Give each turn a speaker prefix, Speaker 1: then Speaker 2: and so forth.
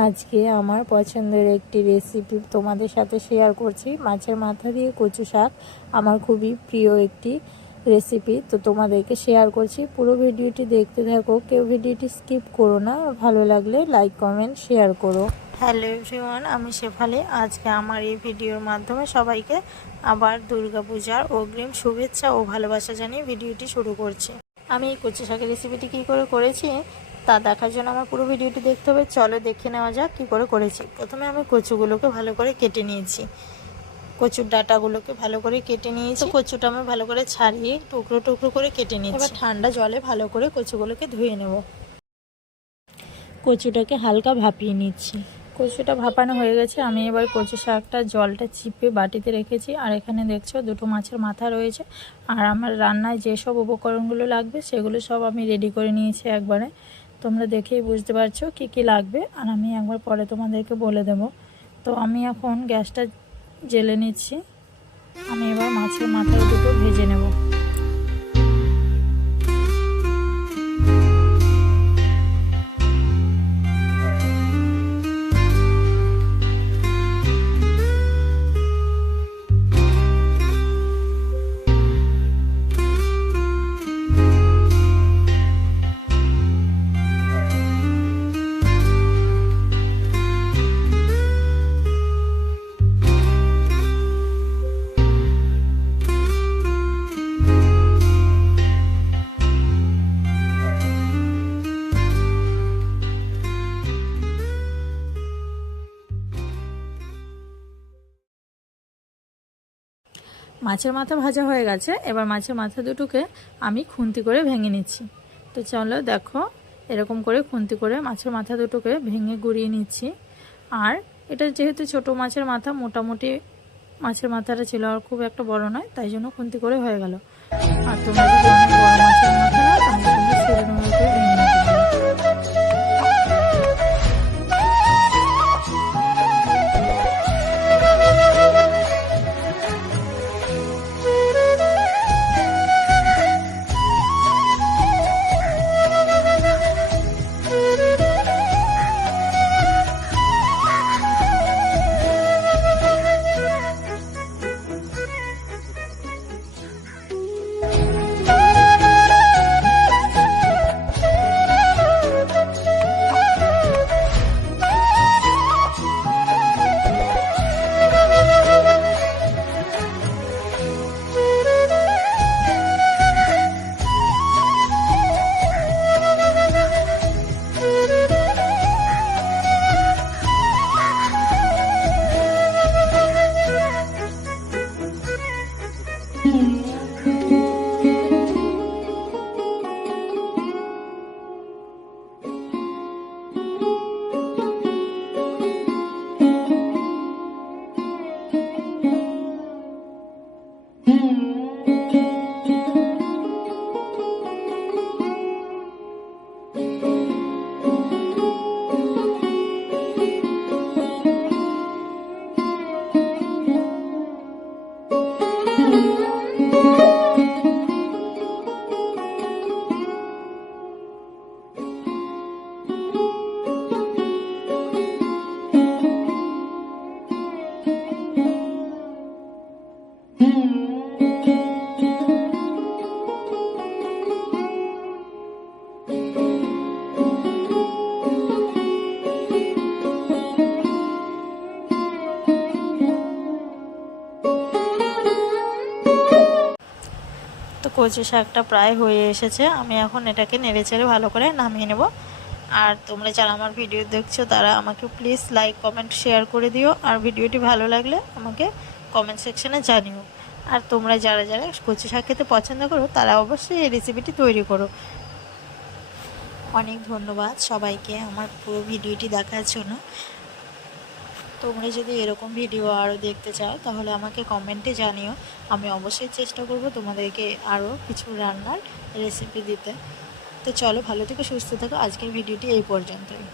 Speaker 1: আজকে আমার পছন্দের একটি রেসিপি তোমাদের সাথে শেয়ার করছি। মাছের মাথা দিয়ে কচু শাক আমার খুবই প্রিয় একটি রেসিপি তো তোমাদেরকে শেয়ার করছি। পুরো ভিডিওটি দেখতে থাকো। কেউ ভিডিওটি স্কিপ করো না। ভালো লাগলে লাইক কমেন্ট শেয়ার করো। হ্যালো এভরিওয়ান আমি শেফালি। আজকে আমার এই ভিডিওর মাধ্যমে সবাইকে আবার দুর্গাপূজার অগ্রিম শুভেচ্ছা ও ভালোবাসা জানিয়ে ভিডিওটি শুরু করছি। আমি এই কচু শাকের রেসিপিটি কী করে করেছি? তা দেখার জন্য আমার পুরো ভিডিওটি দেখতে হবে। চলো দেখে নেওয়া যাক কী করে করেছি। প্রথমে আমি কচুগুলোকে ভালো করে কেটে নিয়েছি। কচুর ডাটাগুলোকে ভালো করে কেটে নিয়েছি। কচুটা আমি ভালো করে ছাড়িয়ে টুকরো টুকরো করে কেটে নিয়েছি। এবার ঠান্ডা জলে ভালো করে কচুগুলোকে ধুয়ে নেব। কচুটাকে হালকা ভাপিয়ে নিচ্ছি। কচুটা ভাপানো হয়ে গেছে। আমি এবার কচু শাকটা জলটা চিপে বাটিতে রেখেছি। আর এখানে দেখছ দুটো মাছের মাথা রয়েছে। আর আমার রান্নায় যেসব উপকরণগুলো লাগবে সেগুলো সব আমি রেডি করে নিয়েছি একবারে। তোমরা দেখেই বুঝতে পারছ কি কি লাগবে, আর আমি একবার পরে তোমাদেরকে বলে দেব। তো আমি এখন গ্যাসটা জেলে নিচ্ছি। আমি এবার মাছের মাথায় দুটো ভেজে নেব। মাছের মাথা ভাজা হয়ে গেছে, এবার মাছের মাথা দুটোকে আমি খুন্তি করে ভেঙে নিচ্ছি। তো চলো দেখো, এরকম করে খুন্তি করে মাছের মাথা দুটোকে ভেঙে গুঁড়িয়ে নিচ্ছি। আর এটা যেহেতু ছোট মাছের মাথা, মোটামুটি মাছের মাথাটা ছিল আর খুব একটা বড় নয়, তাই জন্য খুন্তি করে হয়ে গেল। আর তোমরা বড় মাছের মাথা তো কচু শাকটা প্রায় হয়ে এসেছে। আমি এখন এটাকে নেড়ে চেড়ে ভালো করে নামিয়ে নেব। আর তোমরা যারা আমার ভিডিও দেখছ, তারা আমাকে প্লিজ লাইক কমেন্ট শেয়ার করে দিও। আর ভিডিওটি ভালো লাগলে আমাকে কমেন্ট সেকশানে জানিও। আর তোমরা যারা যারা কচু শাক খেতে পছন্দ করো, তারা অবশ্যই এই রেসিপিটি তৈরি করো। অনেক ধন্যবাদ সবাইকে আমার পুরো ভিডিওটি দেখার জন্য। তোমরা যদি এরকম ভিডিও আরও দেখতে চাও, তাহলে আমাকে কমেন্টে জানিও। আমি অবশ্যই চেষ্টা করব তোমাদেরকে আরও কিছু রান্নার রেসিপি দিতে। তো চলো ভালো থেকে, সুস্থ থাকো। আজকের ভিডিওটি এই পর্যন্তই।